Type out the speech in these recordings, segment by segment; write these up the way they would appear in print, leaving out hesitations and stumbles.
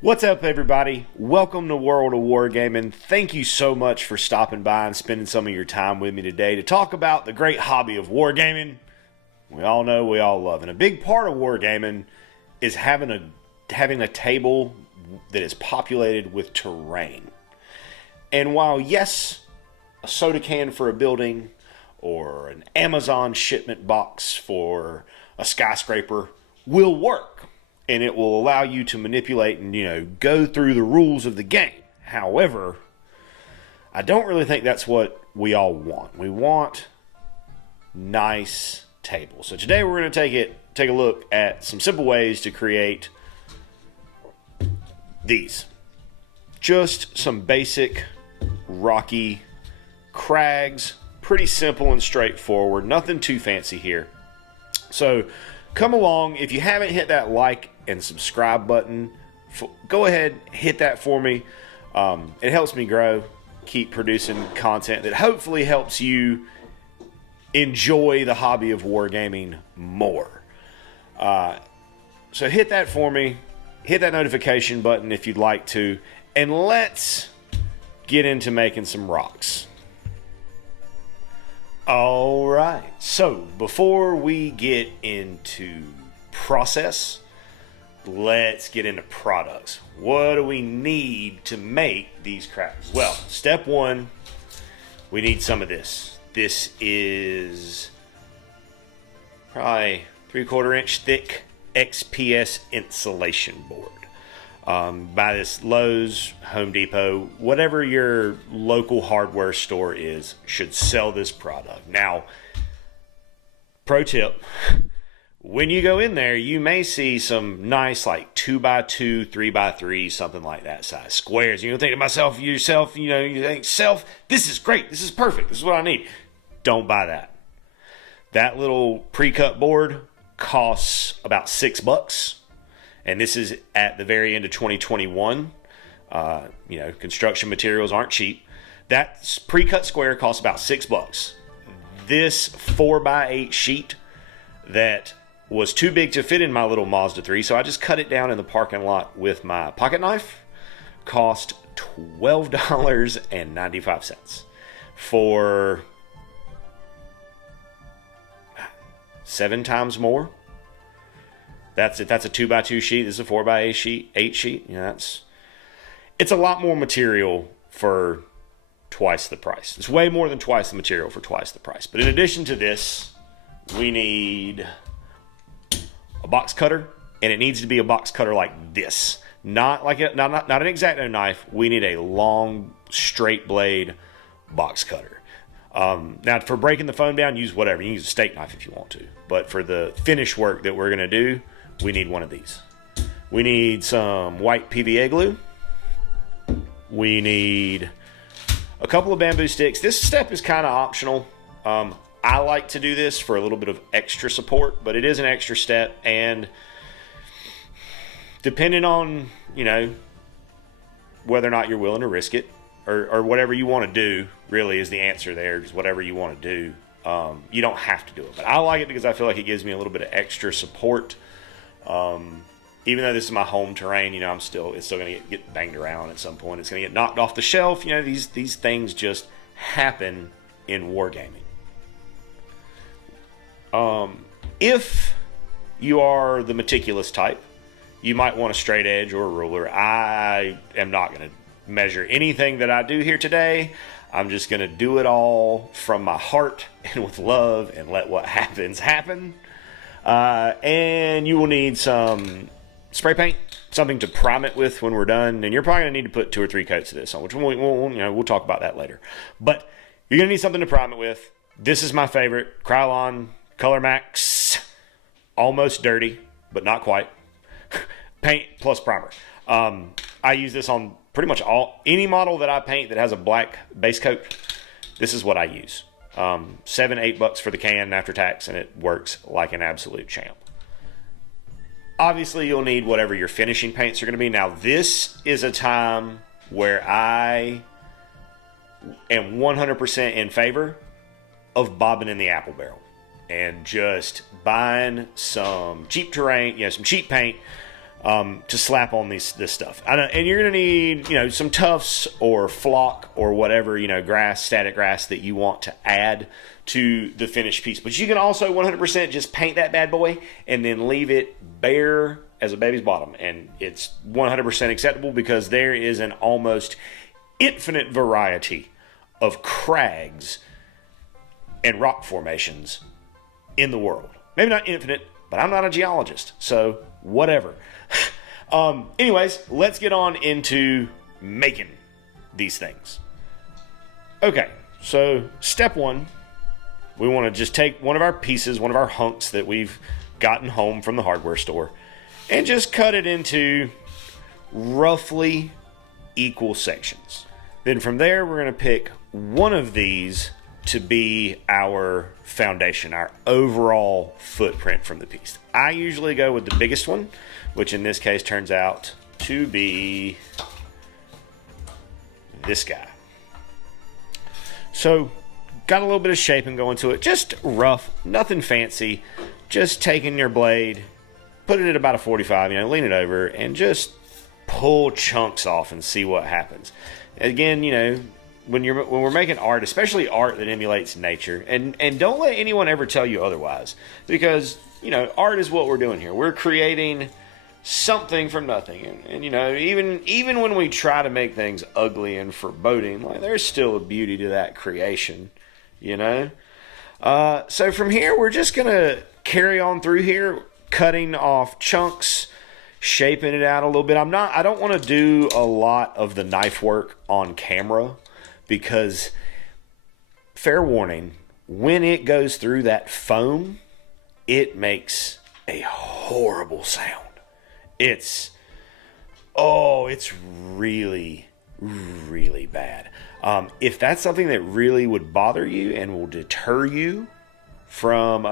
What's up, everybody? Welcome to World of Wargaming. Thank you so much for stopping by and spending some of your time with me today to talk about the great hobby of wargaming. We all know, we all love, and a big part of wargaming is having a table that is populated with terrain. And while yes, a soda can for a building or an Amazon shipment box for a skyscraper will work, and it will allow you to manipulate and, go through the rules of the game. However, I don't really think that's what we all want. We want nice tables. So today we're going to take a look at some simple ways to create these. Just some basic rocky crags. Pretty simple and straightforward. Nothing too fancy here. So come along. If you haven't hit that like and subscribe button, go ahead, hit that for me. It helps me grow, keep producing content that hopefully helps you enjoy the hobby of wargaming more. So hit that for me. Hit that notification button if you'd like to. And let's get into making some rocks. All right. So before we get into process, let's get into products. What do we need to make these crags? Well, step one, we need some of this. This is probably 3/4 inch thick XPS insulation board. Buy this Lowe's, Home Depot, whatever your local hardware store is, should sell this product. Now, pro tip, when you go in there, you may see some nice 2x2, 3x3, something like that size squares. You're think to yourself, you think, this is great, this is perfect, this is what I need. Don't buy that. That little pre-cut board costs about $6. And this is at the very end of 2021. Construction materials aren't cheap. That pre-cut square costs about $6. This 4x8 sheet that was too big to fit in my little Mazda 3, so I just cut it down in the parking lot with my pocket knife, cost $12.95 for 7 times more. That's it. That's a 2x2 sheet. This is a 4x8 sheet. It's a lot more material for twice the price. It's way more than twice the material for twice the price. But in addition to this, we need a box cutter, and it needs to be a box cutter like this. Not an X-Acto knife. We need a long, straight blade box cutter. Now, for breaking the foam down, use whatever. You can use a steak knife if you want to. But for the finish work that we're going to do, we need one of these. We need some white PVA glue. We need a couple of bamboo sticks. This step is kind of optional. I like to do this for a little bit of extra support, but it is an extra step. And depending on, whether or not you're willing to risk it, or whatever you want to do, really is the answer there. Just whatever you want to do. You don't have to do it, but I like it because I feel like it gives me a little bit of extra support. Even though this is my home terrain, it's still going to get banged around at some point. It's going to get knocked off the shelf. These things just happen in wargaming. If you are the meticulous type, you might want a straight edge or a ruler. I am not going to measure anything that I do here today. I'm just going to do it all from my heart and with love and let what happens happen. And you will need some spray paint, something to prime it with when we're done. And you're probably going to need to put 2 or 3 coats of this on, which we'll talk about that later. But you're going to need something to prime it with. This is my favorite, Krylon Color Max. Almost dirty, but not quite. Paint plus primer. I use this on pretty much any model that I paint that has a black base coat. this is what I use. $7-8 for the can after tax, and it works like an absolute champ. Obviously, you'll need whatever your finishing paints are going to be. Now, this is a time where I am 100% in favor of bobbing in the apple barrel and just buying some cheap terrain, some cheap paint to slap on this stuff. And you're going to need, some tufts or flock or whatever, grass, static grass that you want to add to the finished piece. But you can also 100% just paint that bad boy and then leave it bare as a baby's bottom. And it's 100% acceptable because there is an almost infinite variety of crags and rock formations in the world. Maybe not infinite, but I'm not a geologist, so whatever. Anyways, let's get on into making these things. Okay, so step one, we want to just take one of our pieces, one of our hunks that we've gotten home from the hardware store, and just cut it into roughly equal sections. Then from there, we're going to pick one of these to be our foundation, our overall footprint from the piece. I usually go with the biggest one, which in this case turns out to be this guy. So, got a little bit of shaping going to it, just rough, nothing fancy, just taking your blade, put it at about a 45, lean it over, and just pull chunks off and see what happens. Again, when we're making art, especially art that emulates nature, and don't let anyone ever tell you otherwise, because art is what we're doing here. We're creating something from nothing, and even when we try to make things ugly and foreboding, there's still a beauty to that creation, So from here, we're just gonna carry on through here, cutting off chunks, shaping it out a little bit. I don't want to do a lot of the knife work on camera, because, fair warning, when it goes through that foam, it makes a horrible sound. It's really, really bad. If that's something that really would bother you and will deter you from,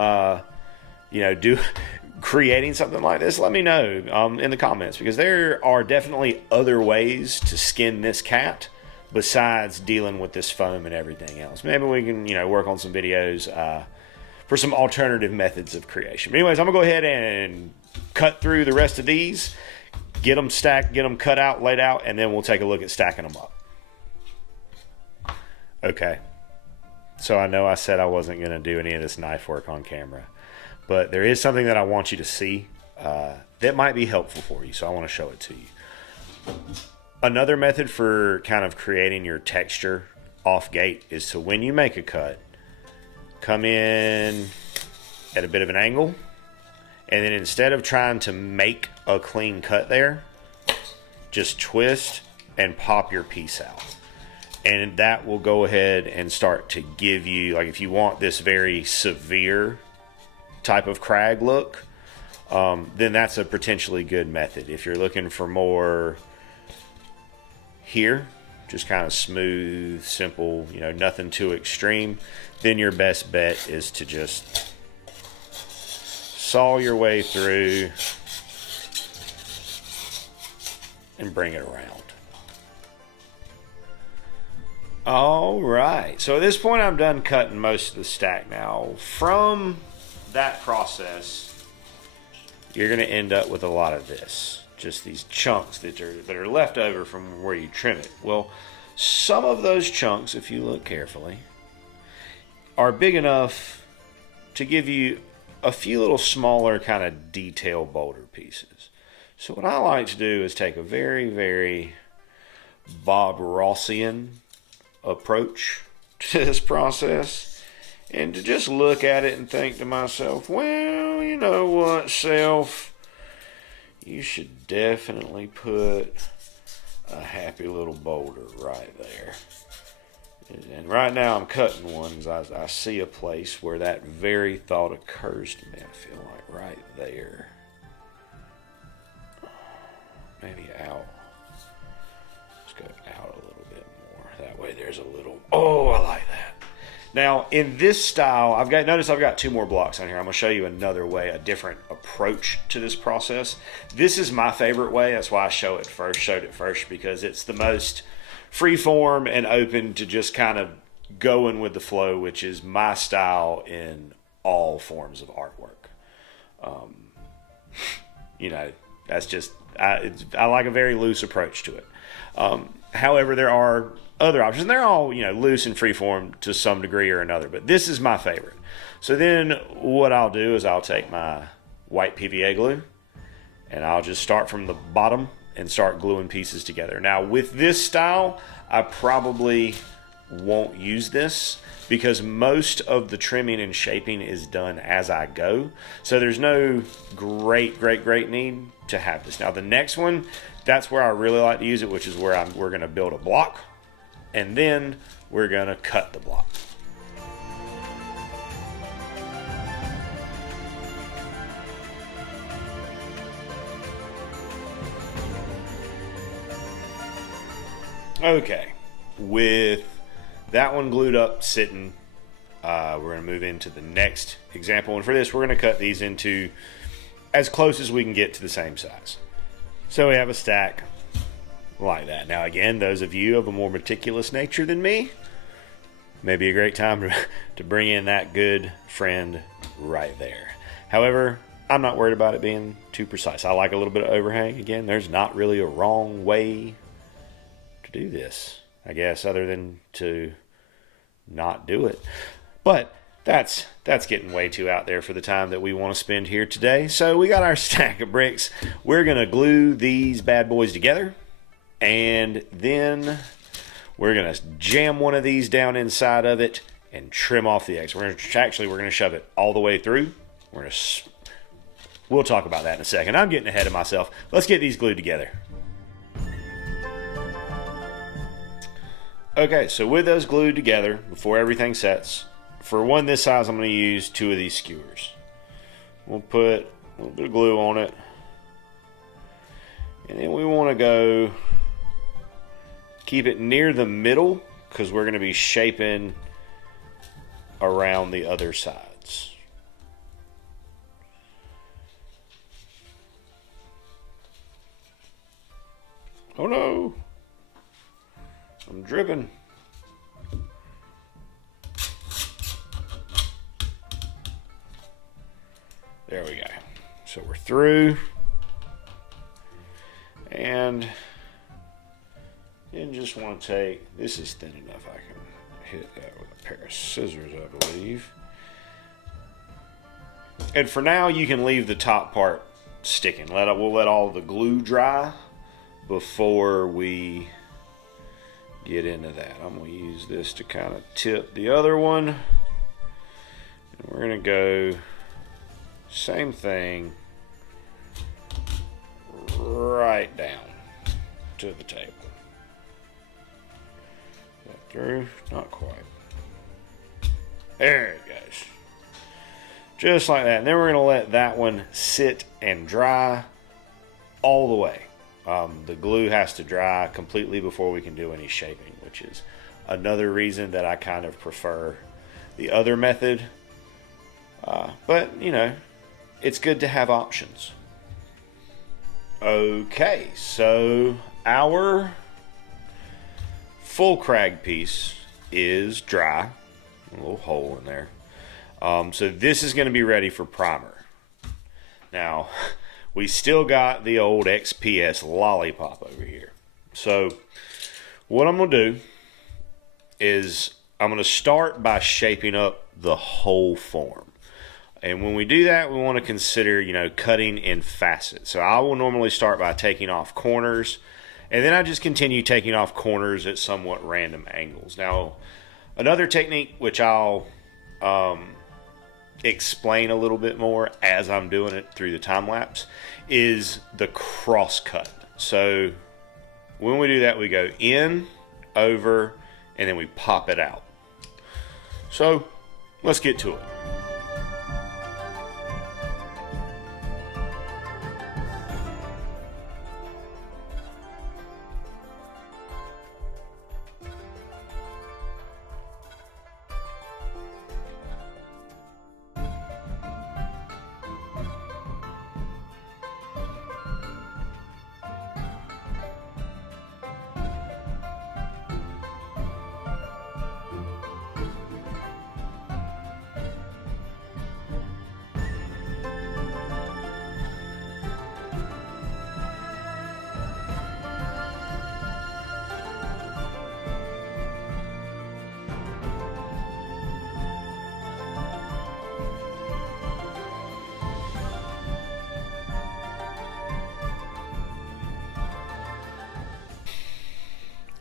creating something like this, let me know in the comments, because there are definitely other ways to skin this cat besides dealing with this foam and everything else. Maybe we can, work on some videos for some alternative methods of creation. But anyways, I'm gonna go ahead and cut through the rest of these, get them stacked, get them cut out, laid out, and then we'll take a look at stacking them up. Okay, so I know I said I wasn't gonna do any of this knife work on camera, but there is something that I want you to see that might be helpful for you, so I want to show it to you. Another method for kind of creating your texture off gate is to, when you make a cut, come in at a bit of an angle, and then instead of trying to make a clean cut there, just twist and pop your piece out. And that will go ahead and start to give you, if you want this very severe type of crag look, then that's a potentially good method. If you're looking for more here, just kind of smooth, simple, nothing too extreme, then your best bet is to just saw your way through and bring it around. All right, so at this point I'm done cutting most of the stack. Now from that process, you're going to end up with a lot of this, just these chunks that are left over from where you trim it. Well, some of those chunks, if you look carefully, are big enough to give you a few little smaller kind of detail boulder pieces. So what I like to do is take a very, very Bob Rossian approach to this process, and to just look at it and think to myself, well, you know what, self, you should definitely put a happy little boulder right there. And right now I'm cutting ones. I see a place where that very thought occurs to me. I feel like right there. Maybe out. Let's go out a little bit more. That way there's a little... Oh, I like that. Now, in this style, notice I've got 2 more blocks on here. I'm going to show you another way, a different approach to this process. This is my favorite way. That's why I showed it first, because it's the most freeform and open to just kind of going with the flow, which is my style in all forms of artwork. That's just, I like a very loose approach to it. However, there are other options. They're all, loose and freeform to some degree or another, but this is my favorite. So then what I'll do is I'll take my white PVA glue and I'll just start from the bottom and start gluing pieces together. Now with this style, I probably won't use this because most of the trimming and shaping is done as I go. So there's no great need to have this. Now the next one, that's where I really like to use it, which is where we're gonna build a block and then we're gonna cut the block. Okay, with that one glued up, sitting, we're going to move into the next example. And for this, we're going to cut these into as close as we can get to the same size. So we have a stack like that. Now again, those of you of a more meticulous nature than me, may be a great time to bring in that good friend right there. However, I'm not worried about it being too precise. I like a little bit of overhang. Again, there's not really a wrong way to do this, I guess, other than to not do it. But that's getting way too out there for the time that we want to spend here today. So we got our stack of bricks. We're going to glue these bad boys together, and then we're going to jam one of these down inside of it and trim off the eggs. We're going to shove it all the way through. We'll talk about that in a second. I'm getting ahead of myself. Let's get these glued together. Okay, so with those glued together, before everything sets, for one this size, I'm going to use 2 of these skewers. We'll put a little bit of glue on it. And then we want to keep it near the middle, because we're going to be shaping around the other sides. Oh no! I'm dripping. There we go. So we're through. And then just want to take, this is thin enough I can hit that with a pair of scissors, I believe. And for now, you can leave the top part sticking. We'll let all the glue dry before we get into that. I'm going to use this to kind of tip the other one. And we're going to go same thing right down to the table. Is that through? Not quite. There it goes. Just like that. And then we're going to let that one sit and dry all the way. The glue has to dry completely before we can do any shaping, which is another reason that I kind of prefer the other method. But, it's good to have options. Okay, so our full crag piece is dry. A little hole in there. So this is going to be ready for primer. Now, we still got the old XPS lollipop over here. So what I'm going to do is I'm going to start by shaping up the whole form. And when we do that, we want to consider, cutting in facets. So I will normally start by taking off corners, and then I just continue taking off corners at somewhat random angles. Now, another technique, which I'll explain a little bit more as I'm doing it through the time lapse, is the cross cut. So when we do that, we go in, over, and then we pop it out. So let's get to it.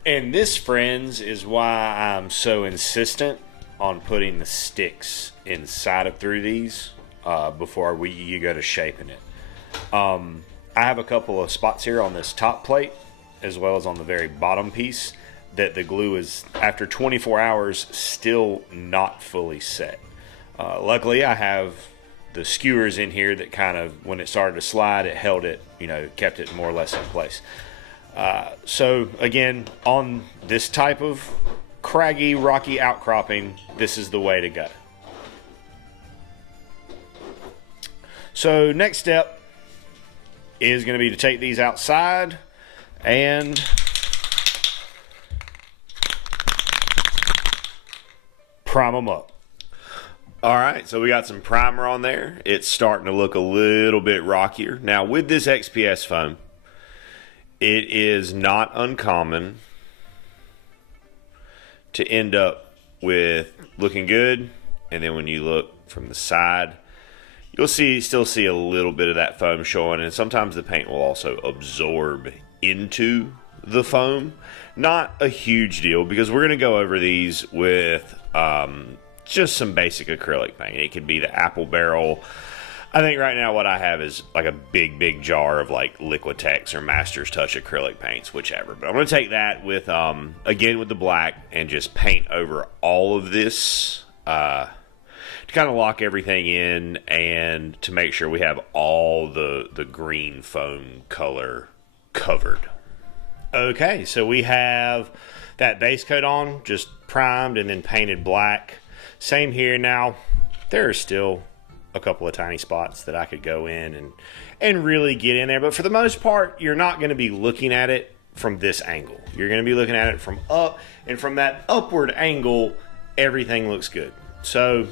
And this, friends, is why I'm so insistent on putting the sticks inside of through these before you go to shaping it. I have a couple of spots here on this top plate as well as on the very bottom piece that the glue is, after 24 hours, still not fully set. Luckily, I have the skewers in here that kind of, when it started to slide, it held it, kept it more or less in place. So again, on this type of craggy, rocky outcropping, this is the way to go. So next step is going to be to take these outside and prime them up. All right, so we got some primer on there. It's starting to look a little bit rockier. Now with this XPS foam, it is not uncommon to end up with looking good, and then when you look from the side, you'll still see a little bit of that foam showing, and sometimes the paint will also absorb into the foam. Not a huge deal, because we're going to go over these with just some basic acrylic paint. It could be the apple barrel. I think right now what I have is like a big jar of like Liquitex or Master's Touch acrylic paints, whichever. But I'm going to take that with, again, with the black, and just paint over all of this to kind of lock everything in and to make sure we have all the green foam color covered. Okay, so we have that base coat on, just primed and then painted black. Same here. Now, there are still a couple of tiny spots that I could go in and really get in there, but for the most part, you're not going to be looking at it from this angle. You're going to be looking at it from up, and from that upward angle, everything looks good. So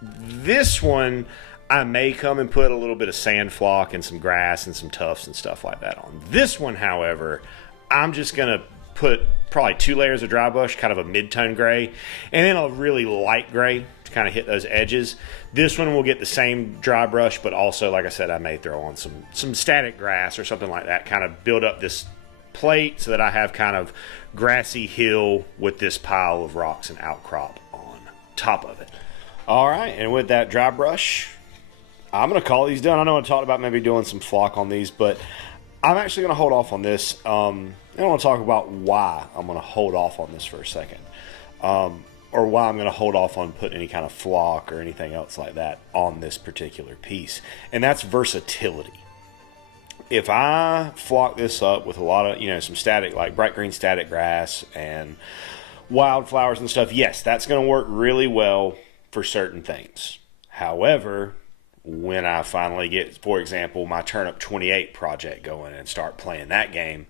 this one, I may come and put a little bit of sand flock and some grass and some tufts and stuff like that on. This one, however, I'm just going to put probably 2 layers of dry brush, kind of a mid-tone gray, and then a really light gray to kind of hit those edges. This one will get the same dry brush, but also, like I said, I may throw on some static grass or something like that, kind of build up this plate so that I have kind of grassy hill with this pile of rocks and outcrop on top of it. All right, and with that dry brush, I'm going to call these done. I know I talked about maybe doing some flock on these, but I'm actually going to hold off on this. I want to talk about why I'm going to hold off on this for a second, or why I'm going to hold off on putting any kind of flock or anything else like that on this particular piece, and that's versatility. If I flock this up with a lot of, some static, like bright green static grass and wildflowers and stuff, yes, that's going to work really well for certain things. However, when I finally get, for example, my Turnip 28 project going and start playing that game,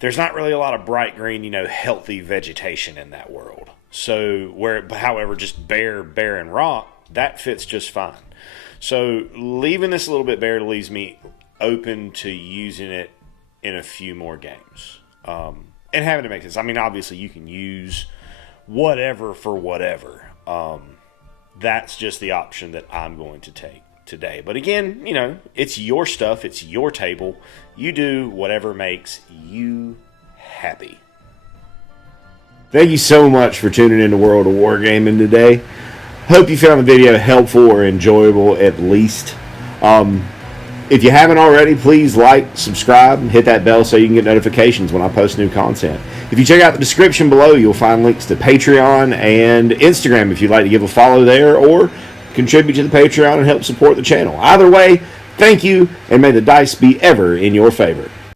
there's not really a lot of bright green, healthy vegetation in that world. So however, just bare and rock, that fits just fine. So leaving this a little bit bare leaves me open to using it in a few more games. And having to make sense. I mean, obviously you can use whatever for whatever. That's just the option that I'm going to take today. But again, it's your stuff, it's your table. You do whatever makes you happy. Thank you so much for tuning in to World of Wargaming today. Hope you found the video helpful or enjoyable at least. If you haven't already, please like, subscribe, and hit that bell so you can get notifications when I post new content. If you check out the description below, you'll find links to Patreon and Instagram if you'd like to give a follow there, or contribute to the Patreon and help support the channel. Either way, thank you, and may the dice be ever in your favor.